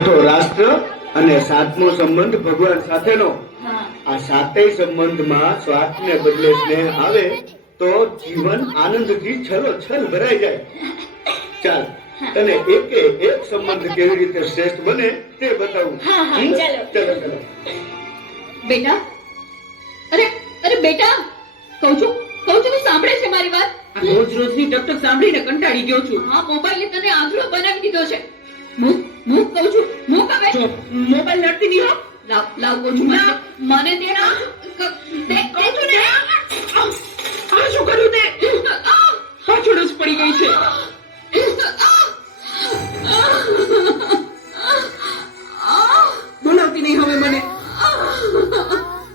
તો રાષ્ટ્ર અને સાતમો સંબંધ ભગવાન સાથેનો આ સાતેય સંબંધમાં સ્વાર્થને બદલે સ્નેહ આવે તો જીવન આનંદથી છલોછલ ભરાઈ જાય. ચાલ તને એકે એક સંબંધ કેવી રીતે શ્રેષ્ઠ બને તે બતાવું. ચલો ચલો બેટા, અરે અરે બેટા, કહું છું તું સાંભળે છે મારી વાત? રોજ રોજની ટકટક સાંભળીને કંટાળી ગયો છું. હા, મોબાઈલે તને આંધળો બનાવી દીધો છે. મૂક કહું છું, મૂક હવે. જો મોબાઈલ લડતી નહીં હો. લાવ કહું છું. મને દે ના. દે કહું છું ને. આ શું કર્યું તે? પાછળ જ પડી ગઈ છે. બોલાવતી નહીં હવે મને.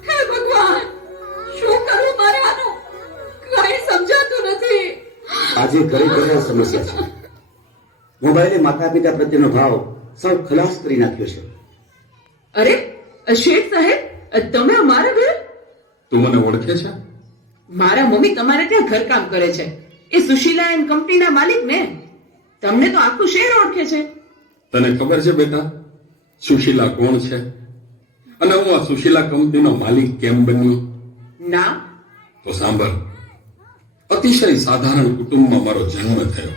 હે ભગવાન, શું કરું મારે આનું? કઈ સમજાતું નથી. આજે ઘરે ઘરે આ સમસ્યા છે. મોબાઈલે માતા પિતા પ્રત્યેનો ભાવ સૌ ખલાસ કરી નાખ્યો છે. અરે શેઠ સાહેબ, તમે અમારા ઘરે? તું મને ઓળખે છે? મારા મમ્મી તમારે ત્યાં ઘરકામ કરે છે. એ સુશીલા એન્ડ કંપનીના માલિક ને. તમને તો આખું શહેર ઓળખે છે. તને ખબર છે બેટા સુશીલા કોણ છે અને હું આ સુશીલા કંપનીનો માલિક કેમ બન્યો? ના. તો સાંભળ. અતિશય સાધારણ કુટુંબમાં મારો જન્મ થયો.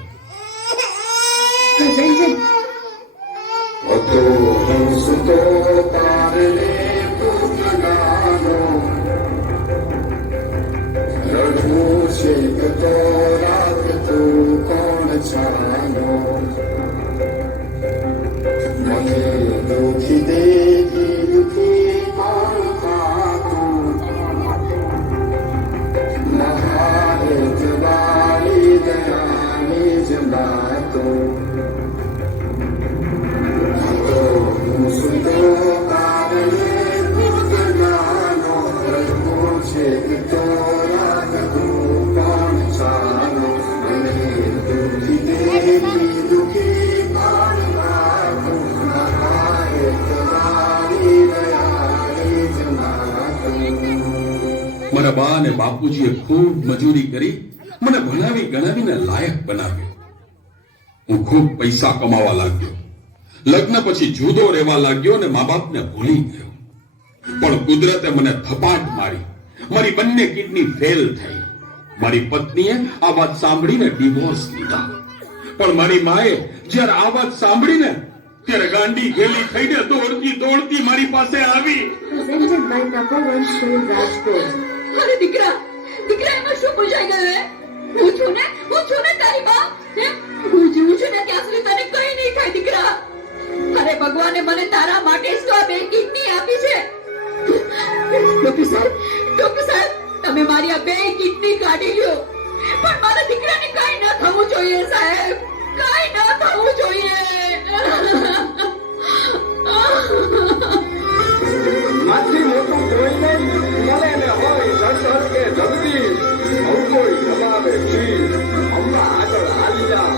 મારા બા અને બાપુજીએ ખૂબ મજૂરી કરી મને ભણાવી ગણાવીને લાયક બનાવ્યો. હું ખૂબ પૈસા કમાવા લાગ્યો. લગ્ન પછી જુદો રહેવા લાગ્યો અને મા બાપને ભૂલી ગયો. પણ કુદરતે મને થપાટ મારી. મારી બંને કિડની ફેલ થઈ. મારી પત્નીએ આ વાત સાંભળીને ડિવોર્સ લીધા. પણ મારી માએ જ્યારે આ વાત સાંભળીને ત્યારે ગાંડી ગેલી થઈને દોડતી મારી પાસે આવી. અરે દીકરા, એમાં શું પૂછાઈ ગયું હે? હું છું ને તારી બા. હું જીવું છું ને ત્યાં સુધી તને કઈ નહીં થાય દીકરા. અરે ભગવાને મને તારા માટે જ તો આ બે કિડની આપી છે. ડોક્ટર સાહેબ, તમે મારી આ બે કિડની કાઢી લ્યો. પણ મારા દીકરાને કઈ ન થવું જોઈએ સાહેબ, કઈ ન થવું જોઈએ. આથી મોટું કોઈ નહીં મળે ને હોય જળસર કે જગદી આવું કોઈ જવાબે જી હમણાં આગળ હાલી જા.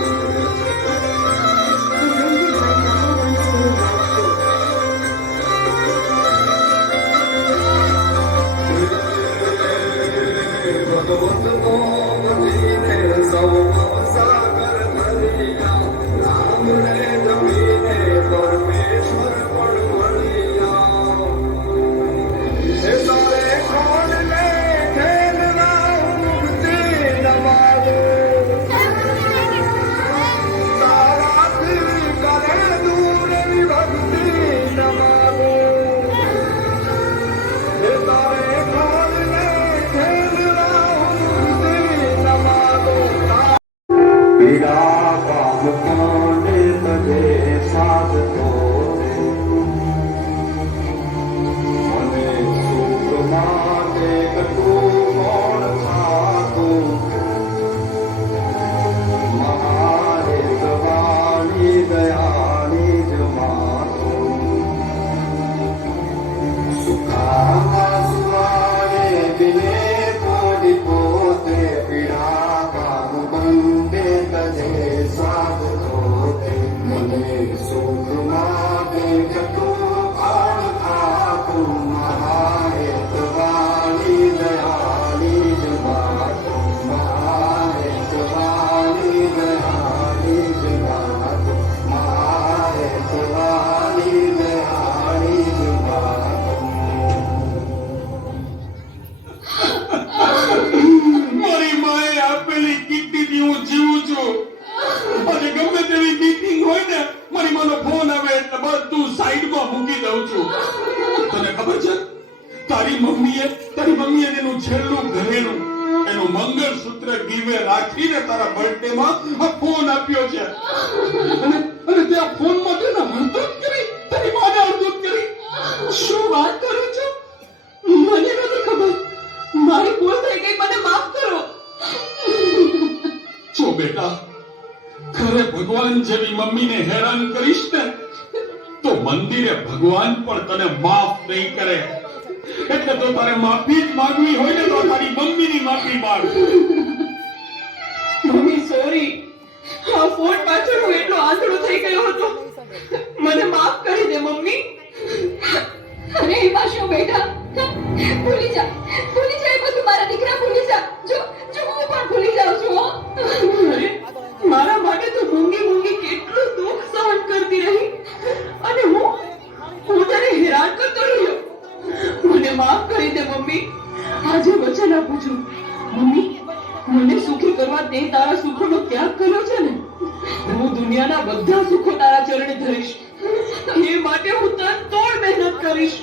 સુખ સાઈડમાં મૂકી દઉં છું. તને ખબર છે તારી મમ્મીએ એનું છેલ્લું ઘરેણું એનું મંગળસૂત્ર ગીવે રાખીને તારા બર્થડેમાં આ ફોન આપ્યો છે. અને તે આ ફોનમાં તેને હળદૂત કરી, તારી માને હળદૂત કરી. શું વાત કરો છો? મને નથી ખબર. મારી ભૂલ થઈ ગઈ, મને માફ કરો. જો બેટા, ઘરે ભગવાન જેવી મમ્મીને હેરાન કરીશ ને તો મંદિરે ભગવાન પણ તને માફ નહીં કરે. એટલે તો તારે માફી જ માંગવી હોય ને તો તારી મમ્મીની માફી માંગ. Mummy sorry. આ ફોન પાછળ હું એટલો આંધળો થઈ ગયો હતો. મને માફ કરી દે મમ્મી. અરે એમાં શું બેટા, ભૂલી જા એ બધું. મારા દીકરા ભૂલી જા. જો હું પણ ભૂલી જાઉં છું. અરે મારા માટે તો મૂંગી કેટલું દુઃખ સહન કરતી રહી અને હું તને હેરાન કરતો રહ્યો. મને માફ કરી દે મમ્મી. આજે વચન આપું છું મમ્મી, મને સુખી કરવા તે તારા સુખોનો ત્યાગ કર્યો છે ને, હું દુનિયાના બધા સુખો તારા ચરણે ધરીશ. એ માટે હું તન તોડ મહેનત કરીશ.